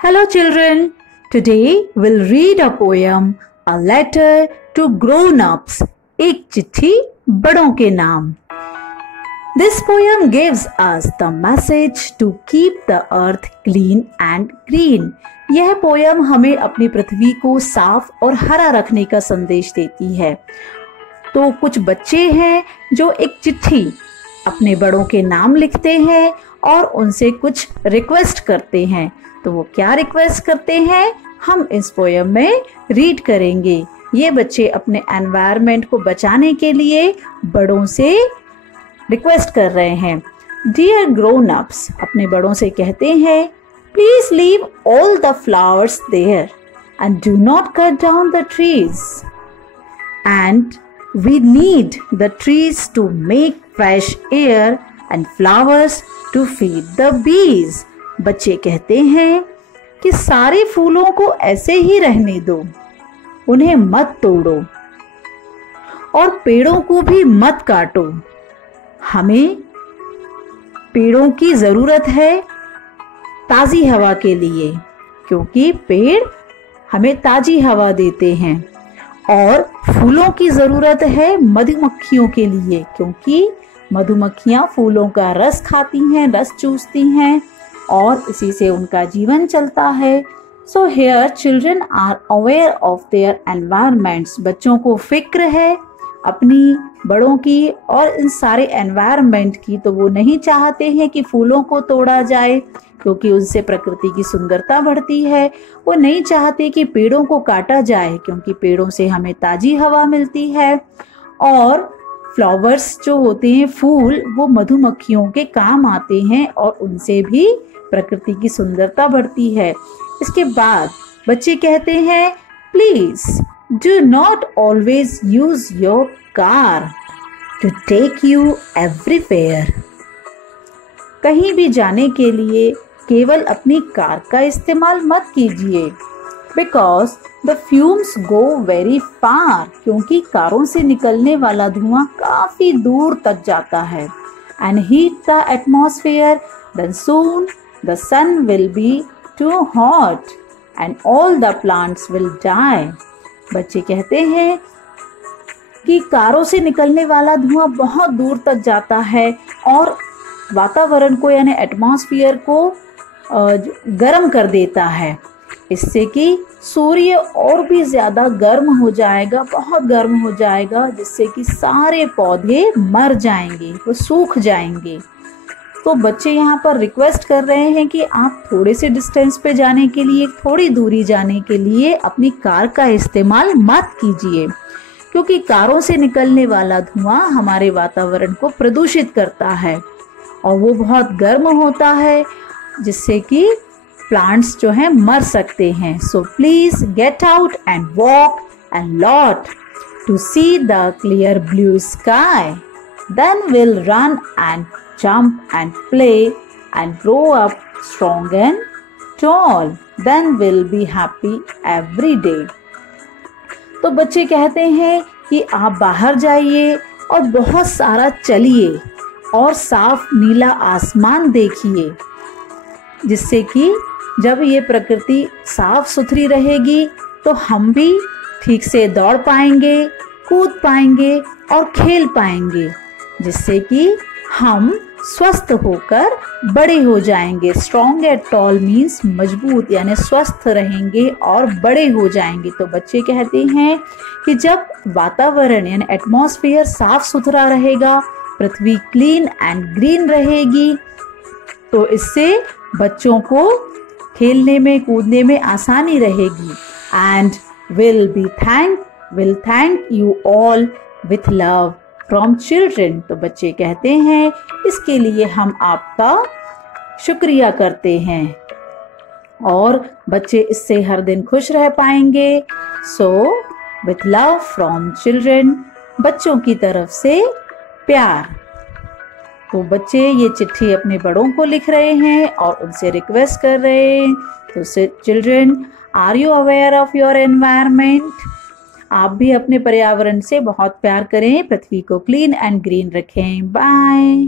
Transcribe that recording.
Hello children, today we'll read a poem, A Letter to Grown-ups, एक चिट्ठी बड़ों के नाम. This poem gives us the message to keep the earth clean and green. यह poem हमें अपनी पृथ्वी को साफ और हरा रखने का संदेश देती है. तो कुछ बच्चे हैं जो एक चिट्ठी अपने बड़ों के नाम लिखते हैं और उनसे कुछ रिक्वेस्ट करते हैं. तो वो क्या रिक्वेस्ट करते हैं हम इस पोयम में रीड करेंगे. ये बच्चे अपने एनवायरनमेंट को बचाने के लिए बड़ों से रिक्वेस्ट कर रहे हैं. डियर ग्रोन अप्स, अपने बड़ों से कहते हैं, please leave all the flowers there and do not cut down the trees and we need the trees to make fresh air and flowers to feed the bees. बच्चे कहते हैं कि सारे फूलों को ऐसे ही रहने दो, उन्हें मत तोड़ो और पेड़ों को भी मत काटो. हमें पेड़ों की जरूरत है ताजी हवा के लिए, क्योंकि पेड़ हमें ताजी हवा देते हैं. और फूलों की जरूरत है मधुमक्खियों के लिए, क्योंकि मधुमक्खियां फूलों का रस खाती हैं, रस चूसती हैं और इसी से उनका जीवन चलता है. So here children are aware of their environments. बच्चों को फिक्र है अपनी बड़ों की और इन सारे एनवायरनमेंट की. तो वो नहीं चाहते हैं कि फूलों को तोड़ा जाए, क्योंकि उनसे प्रकृति की सुंदरता बढ़ती है. वो नहीं चाहते कि पेड़ों को काटा जाए, क्योंकि पेड़ों से हमें ताजी हवा मिलती है. और फ्लावर्स जो होते हैं, फूल, वो मधुमक्खियों के काम आते हैं और उनसे भी प्रकृति की सुंदरता बढ़ती है. इसके बाद बच्चे कहते हैं, please do not always use your car to take you everywhere. कहीं भी जाने के लिए केवल अपनी कार का इस्तेमाल मत कीजिए, because the fumes go very far. क्योंकि कारों से निकलने वाला धुआं काफी दूर तक जाता है. And heat the atmosphere, then soon the sun will be too hot and all the plants will die. बच्चे कहते हैं कि कारों से निकलने वाला धुआं बहुत दूर तक जाता है और वातावरण को यानी एटमॉस्फेयर को गर्म कर देता है. इससे कि सूर्य और भी ज़्यादा गर्म हो जाएगा, बहुत गर्म हो जाएगा, जिससे कि सारे पौधे मर जाएंगे, वो सूख जाएंगे. तो बच्चे यहाँ पर रिक्वेस्ट कर रहे हैं कि आप थोड़े से डिस्टेंस पे जाने के लिए, थोड़ी दूरी जाने के लिए अपनी कार का इस्तेमाल मत कीजिए, क्योंकि कारों से निकलने वाला धुआं हमारे वातावरण को प्रदूषित करता है और वो बहुत गर्म होता है, जिससे कि प्लांट्स जो हैं मर सकते हैं. So please get out and walk and lot to see the clear blue sky. Then will run and jump and play and grow up strong and tall. Then we'll be happy every day. तो बच्चे कहते हैं कि आप बाहर जाइए और बहुत सारा चलिए और साफ नीला आसमान देखिए, जिससे कि जब ये प्रकृति साफ सुथरी रहेगी तो हम भी ठीक से दौड़ पाएंगे, कूद पाएंगे और खेल पाएंगे, जिससे कि हम स्वस्थ होकर बड़े हो जाएंगे. स्ट्रॉन्ग एंड टॉल मीन्स मजबूत, यानी स्वस्थ रहेंगे और बड़े हो जाएंगे. तो बच्चे कहते हैं कि जब वातावरण यानी एटमॉस्फेयर साफ सुथरा रहेगा, पृथ्वी क्लीन एंड ग्रीन रहेगी, तो इससे बच्चों को खेलने में, कूदने में आसानी रहेगी. And will thank you all with love from children. तो बच्चे कहते हैं इसके लिए हम आपका शुक्रिया करते हैं और बच्चे इससे हर दिन खुश रह पाएंगे. So with love from children, बच्चों की तरफ से प्यार. तो बच्चे ये चिट्ठी अपने बड़ों को लिख रहे हैं और उनसे रिक्वेस्ट कर रहे हैं. तो children, are you aware of your environment? आप भी अपने पर्यावरण से बहुत प्यार करें, पृथ्वी को क्लीन एंड ग्रीन रखें. बाय.